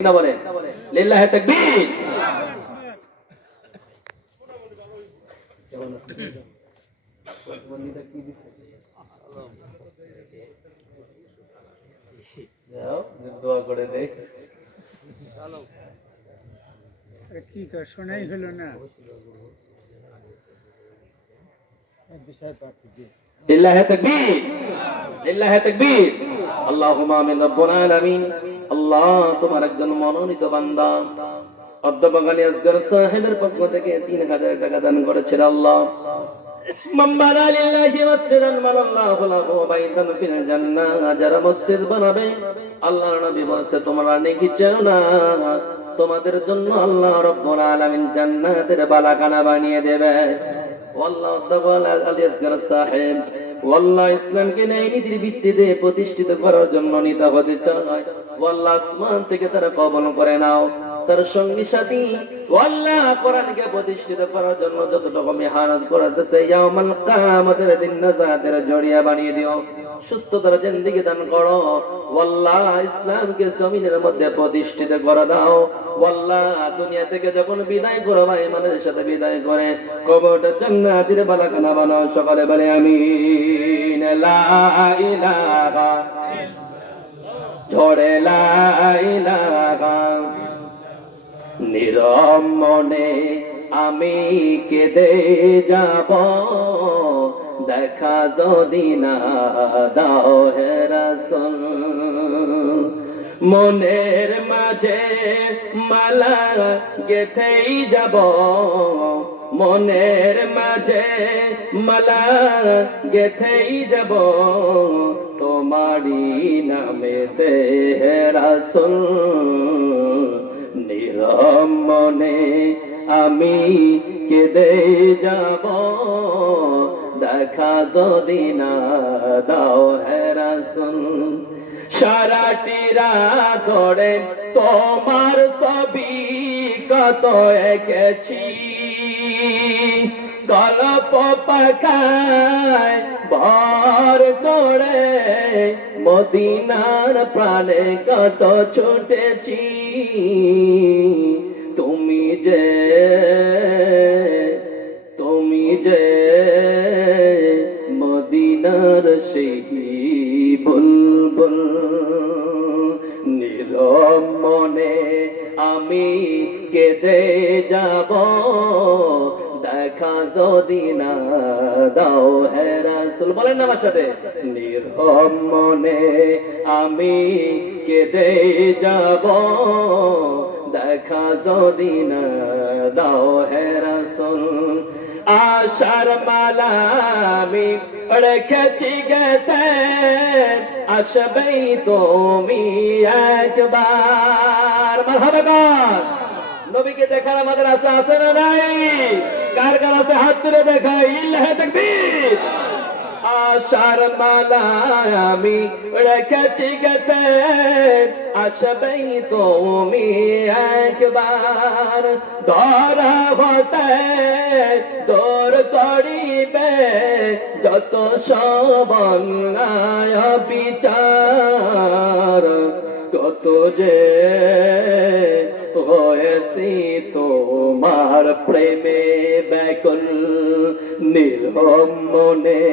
না বলেন লিল্লাহি তাকবীর। দোয়া করে দেই কি কর শোনাই হলো না। লিল্লাহি তাকবীর, লিল্লাহি তাকবীর। আল্লাহুম্মা আমিন রাব্বুল আলামিন। আল্লাহ তোমার একজন মনোনীত বান্দা অধ্যাপক আলী আসগর সাহেবের পক্ষ থেকে 3000 টাকা দান করেছিল। আল্লাহ মান বানা লিল্লাহি মাসজিদান বানাল্লাহু লাহু বাইতান ফিল জান্নাহ। যারা মসজিদ বানাবে আল্লাহর নবী বলেছে তোমরা নেকি চাও না, তোমাদের জন্য আল্লাহ রাব্বুল আলামিন জান্নাতের বালাখানা বানিয়ে দেবে। আল্লাহ অধ্যাপক আলী আসগর সাহেব আল্লাহ ইসলামকে ন্যায় নীতির ভিত্তিতে প্রতিষ্ঠিত করার জন্য নিতা হতে চায়। আল্লাহ আসমান থেকে তারা কবুল করে নাও। তার সঙ্গী সাথী আল্লাহ কোরআনকে প্রতিষ্ঠিত করার জন্য যতটুকু মেহনত করাতেছে ইয়াউমাল কিয়ামতের দিন নাজাতের জড়িয়া বানিয়ে দিও। সুস্থতার জিন্দেগি দান করো। আল্লাহ ইসলামকে জমিনের মধ্যে প্রতিষ্ঠিত করে দাও। আল্লাহ দুনিয়া থেকে যখন বিদায় করো ভাই ইমানের সাথে বিদায় করে কবরটা জান্নাতের বালাখানা বানাও। সকলে বলে আমিন। লা ইলাহা ঝড়ে লা ইলাহা। নীরব মনে আমি কেঁদে যাব, দেখা যদি না দাও হে রাসূল। মনের মাঝে মালা গেথেই যাব, মনের মাঝে মালা গেথেই যাব, তোমারই নামেতে হে রাসূল। নীরব মনে আমি কেঁদে যাব, দেখা যদি না দাও হে রাসূল। সারাটি রাত ধরে তোমার ছবি কত এঁকেছি, গল্প পাখায় ভর করে মদিনার প্রাণে কত ছুটেছি। তুমি যে মদিনার সেই বুলবুল। নীরব মনে আমি কেঁদে যাব, দেখা যদি না দাও হে রাসূল। বলেন না আমার সাথে, নীরব মনে আমি কেঁদে যাব, দেখা যদি না দাও হে রাসূল। আশার মালা আমি রেখেছি গেতে, আসবেই তুমি একবার। মারহাবা কর। নবীকে দেখার আমাদের আশা আছে না নাই? কার কার আছে হাত তুলে দেখাই লিল্লাহি তাকবীর। আশার মালা আমি রেখেছি গেতে, আসবেই তুমি একবার। ধরা হতে দূর করিবে যত সব অন্যায় বিচার, কত যে হয়েছি তোমার প্রেমে ব্যাকুল। নীরব মনে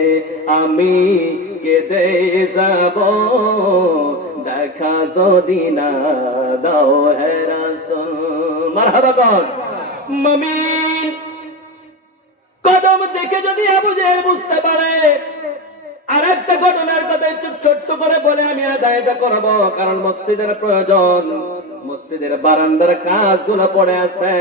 আমি কেঁদে যাব, দেখা যদি না দাও হে রাসূল। মারহাবা কর। মুমিন কদম দেখে যদি আবু জেহেল বুঝতে পারে, আর একটা ঘটনার কথা একটু ছোট্ট করে বলে আমি আদায়টা করাবো, কারণ মসজিদের প্রয়োজন। মসজিদের বারান্দার কাজগুলো পড়ে আছে,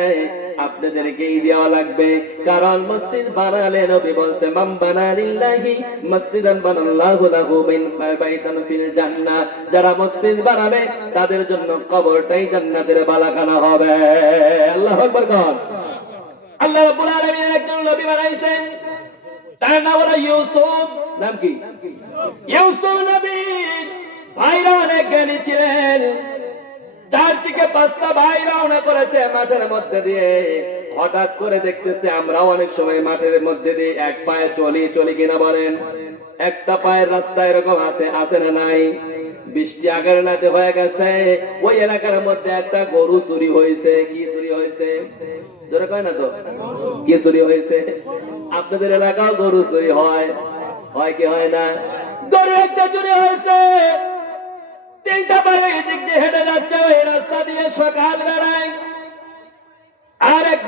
আপনাদেরকেই দেওয়া লাগবে। কারণ মসজিদ বানালে নবী বলছে মান বানা লিল্লাহি মাসজিদান বানাল্লাহু লাহু বাইতান ফিল জান্নাহ। যারা মসজিদ বানাবে তাদের জন্য কবরটাই জান্নাতের বালাখানা হবে। আল্লাহু আকবার কর। আল্লাহ রাব্বুল আলামিন একজন নবী বানাইছেন, তার নাম হলো ইউসুফ। নাম কি? ইউসুফ নবী। ভাইরা অনেক জ্ঞানী ছিলেন। 4 থেকে 5টা ভাই রওনা করেছে মাঠের মধ্যে দিয়ে। হঠাৎ করে দেখতেছে আমরা অনেক সময় মাঠের মধ্যে দিয়ে এক পায়ে চলি কিনা বলেন? একটা পায়ের রাস্তা এরকম আছে না নাই? বৃষ্টি আগের রাতে হয়ে গেছে, ওই এলাকার মধ্যে একটা গরু চুরি হয়েছে। কি চুরি হয়েছে? জোরে কয় না তো? কি চুরি হয়েছে? আপনাদের এলাকাও গরু চুরি হয়? হয় কি হয় না? গরু একটা চুরি হয়েছে। তিনটা বারে এদিক দিয়ে হেঁটে যাচ্ছে ওই রাস্তা দিয়ে সকাল বেড়ায়। আর এক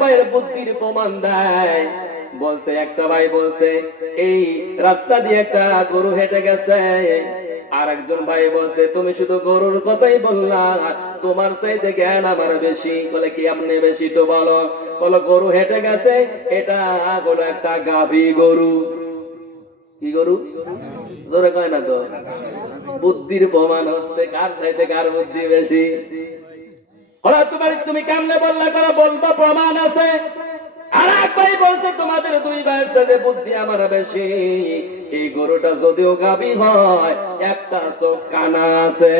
ভাইয়ের বুদ্ধির প্রমাণ দেয়। বলছে, একটা ভাই বলছে এই রাস্তা দিয়ে একটা গরু হেঁটে গেছে। আর একজন ভাই বলছে, তুমি শুধু গরুর কথাই বললা, তোমার চাইতে জ্ঞান আমার বেশি। বলে, কি আপনি বেশি তো বলো। বলো, গরু হেঁটে গেছে, এটা হলো একটা গাভী গরু। কি গরু? জোরে কয় না তো? বুদ্ধির প্রমাণ হচ্ছে কার চাইতে কার বুদ্ধি বেশি। তুমি কেমনে বললা? করে বলবো, প্রমাণ আছে। আর এক ভাই বলছে, তোমাদের দুই ভাইয়ের সাথে বুদ্ধি আমার বেশি। এই গরুটা যদিও গাভী হয়, একটা চোখ কানা আছে।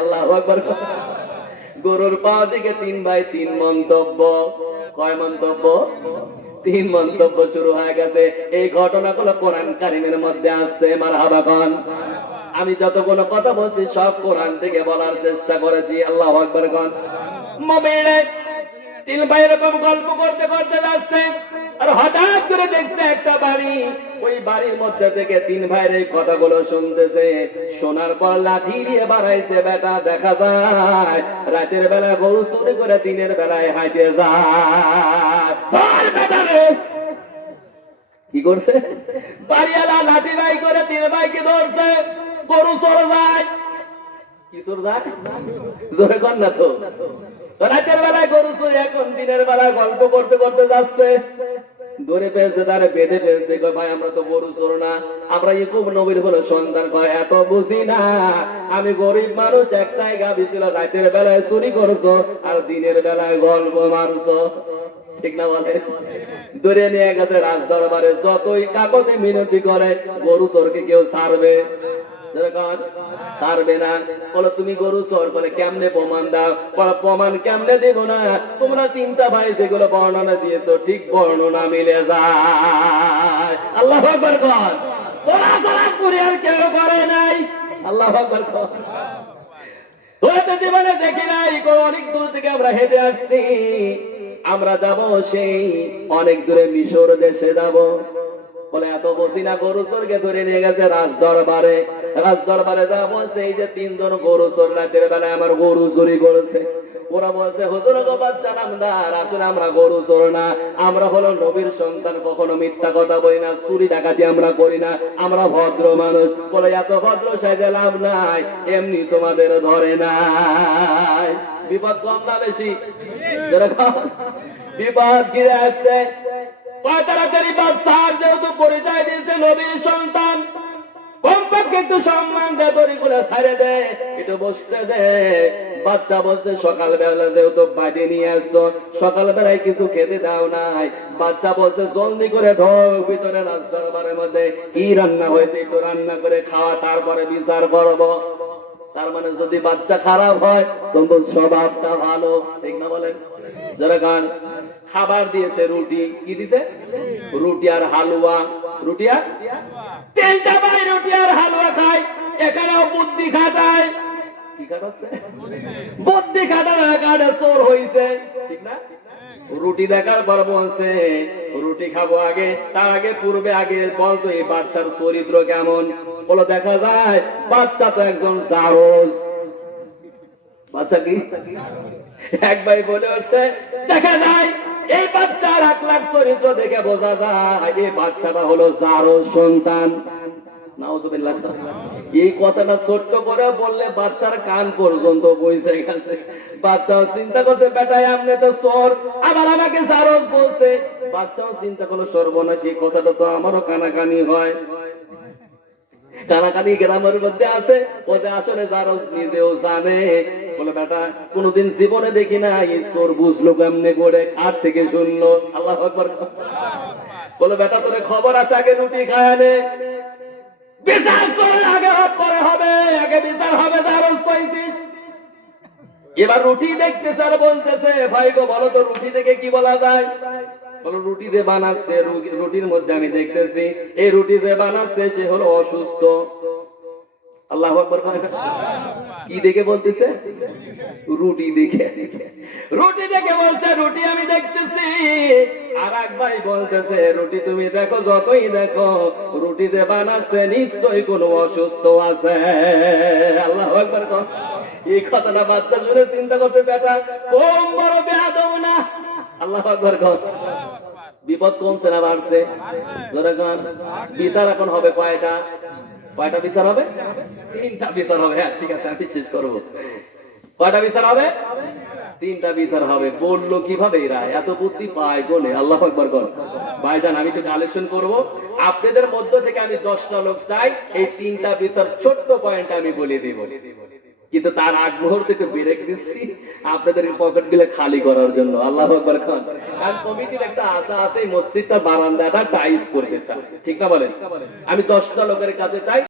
আল্লাহু আকবার। গরুর পা দিকে তিন ভাই তিন মন্তব্য। কয় মন্তব্য? তিন মন্তব্য শুরু হয়ে গেছে। এই ঘটনাগুলো কোরআন কারীমের মধ্যে আছে। মারহাবা কোন। আমি যত কোনো কথা বলছি সব কোরআন থেকে বলার চেষ্টা করেছি। আল্লাহু আকবার কোন। মুমিনে তিন ভাই এরকম গল্প করতে করতে যাচ্ছে, আর হঠাৎ করে দেখছে একটা বাড়ি। ওই বাড়ির মধ্যে থেকে তিন ভাইয়ের এই কথাগুলো শুনতেছে। শোনার পর লাঠি দিয়ে বাড়াইছে। বেটা, দেখা যায় রাতের বেলা গরু চুরি করে দিনের বেলায় হাঁটে যায়। ধর বেটারে। কি করছে? বাড়িওয়ালা লাঠি বাই করে তিন ভাইকে ধরছে। গরু চোর যায়। কি চোর যায়? ধরে কর না তো। রাতের বেলায় গরু চুরি, এখন দিনের বেলায় গল্প করতে করতে যাচ্ছে। ধরে পেয়েছে, তারে বেঁধে ফেলছে। কয়, ভাই আমরা তো গরু চোর না, আমরা ইয়াকুব নবীর হলো সন্তান। কয়, এত বুঝি না, আমি গরিব মানুষ, একটাই গাভী ছিল, রাতের বেলায় চুরি করছো আর দিনের বেলায় গল্প মারছো। ঠিক না বলে? ধরে নিয়ে গেছে রাজ দরবারে। যতই কাগজে মিনতি করে, গরু চোরকে কেউ ছাড়বে? ছাড়বে না। বলো, তুমি গরু চোর। বলে, কেমনে প্রমাণ দাও? প্রমাণ কেমনে দেব না? তোমরা তিনটা ভাই যেগুলো বর্ণনা দিয়েছো ঠিক বর্ণনা মিলে যায়। আল্লাহু আকবার কর। ওরা যারা করে আর কেউ করে নাই। আল্লাহু আকবার কর। তোরা তো জীবনে দেখি নাই। অনেক দূর থেকে আমরা হেঁটে আসছি। আমরা যাব সেই অনেক দূরে, মিশর দেশে যাব। বলে, এত বসি না, গরু চোরকে ধরে নিয়ে গেছে রাজ দরবারে। রাজ দরবারে যা বলছে, এই যে তিনজন গরু চোর রাতের বেলায় আমার গরু চুরি করেছে। ওরা বলছে, হুজুর গো বাচ্চা নামদার, আসলে আমরা গরু চোর না, আমরা হলো নবীর সন্তান, কখনো মিথ্যা কথা বলি না, চুরি ডাকাতি আমরা করি না, আমরা ভদ্র মানুষ। বলে, এত ভদ্র সাইজে লাভ নাই, এমনি তোমাদের ধরে নাই। বিপদ কম না বেশি? বিপদ ঘিরে আসছে। তাড়াতাড়ি বাদশাহ যেহেতু পরিচয় দিয়েছে নবীর সন্তান, কমপক্ষে একটু সম্মান দেয়, দড়িগুলো ছাড়ে দেয়, একটু বসতে দেয়। বাচ্চা বলছে, সকালবেলা যেহেতু বাড়ি নিয়ে আসছো, সকালবেলায় কিছু খেতে দাও নাই। বাচ্চা বলছে, জলদি করে ঢোক ভিতরে রাজ দরবারের মধ্যে, কি রান্না হয়েছে একটু রান্না করে খাওয়া, তারপরে বিচার করবো। তার মানে যদি বাচ্চা খারাপ হয়, তোমার স্বভাবটা ভালো। ঠিক না বলেন? যারা গান খাবার দিয়েছে, রুটি। কি দিছে? রুটি আর হালুয়া। রুটি আর তিনটা ভাই রুটি আর হালুয়া খায়। এখানেও বুদ্ধি খাটায়। কি খাটাচ্ছে? বুদ্ধি খাটানো কাটে চোর হইছে। ঠিক না? রুটি দেখার পর বলছে, রুটি খাবো আগে, তার আগে পূর্বে আগে বলতো এই বাচ্চার চরিত্র কেমন। বলো, দেখা যায় বাচ্চা তো একজন জারজ। বাচ্চা কি? এক ভাই বলে উঠছে, দেখা যায় এই বাচ্চার আখলাক চরিত্র দেখে বোঝা যায় এই বাচ্চাটা হলো জারজ সন্তান। নাউজুবিল্লাহ। এই কথাটা ছোট্ট করে বললে বাচ্চার কান পর্যন্ত পৌঁছে গেছে। বাচ্চাও চিন্তা করতে, বেটাই আপনি তো চোর, আবার আমাকে জারজ বলছে। বাচ্চাও চিন্তা করলো, সর্বনাশ, এই কথাটা তো আমারও কানাকানি হয়। কানাকানি গ্রামের মধ্যে আছে, ওদের আসলে জারজ নিজেও জানে। বলে, বেটা কোনদিন জীবনে দেখি না, এই চোর বুঝলো কেমনে করে, কার থেকে শুনলো। আল্লাহু আকবার। বলে, বেটা তোর খবর আছে, আগে রুটি খায় নে। বিচার চোরের আগে পরে হবে, আগে বিচার হবে জারজ কইছি। এবার রুটি দেখতেছে আর বলতেছে, ভাই গো বলো তো রুটি থেকে কি বলা যায়? বলো, রুটি যে বানাচ্ছে, রুটির মধ্যে আমি দেখতেছি এই রুটি যে বানাচ্ছে সে হলো অসুস্থ। আল্লাহু আকবার কয় না? কি দেখে বলতেছে? রুটি দেখে। রুটি দেখে বলছে রুটি আমি দেখতেছি। আর এক ভাই বলতেছে রুটি তুমি দেখো, যতই দেখো রুটি যে বানাচ্ছে নিশ্চয়ই কোনো অসুস্থ আছে। আল্লাহু আকবার কয়। এই কথাটা বাচ্চা শুনে চিন্তা করতে বেটা কম বড় বেয়াদব না। আল্লাহু আকবার কয়। বিপদ কমছে না বাড়ছে? জোরে কন। বিচার এখন হবে কয়টা? কয়টা বিচার হবে? 3টা বিচার হবে। হ্যাঁ ঠিক আছে, আমি শেষ করবো। কয়টা বিচার হবে? 3টা বিচার হবে। বললো কিভাবে এরা এত বুদ্ধি পায় কোনে? আল্লাহু আকবার কর। ভাইজান আমি একটু কালেকশন করব। আপনাদের মধ্য থেকে আমি 10টা লোক চাই, এই 3টা বিচার ছোট্ট পয়েন্ট আমি বলে দিব। কিন্তু তার আগ মুহূর্তে একটু ব্রেক দিচ্ছি আপনাদের পকেট গুলো খালি করার জন্য। আল্লাহু আকবার খান। আর কমিটির একটা আশা আছে এই মসজিদটা বারান্দাটা টাইলস করতে চায়, ঠিক না বলেন? আমি 10টা লোকের কাছে চাই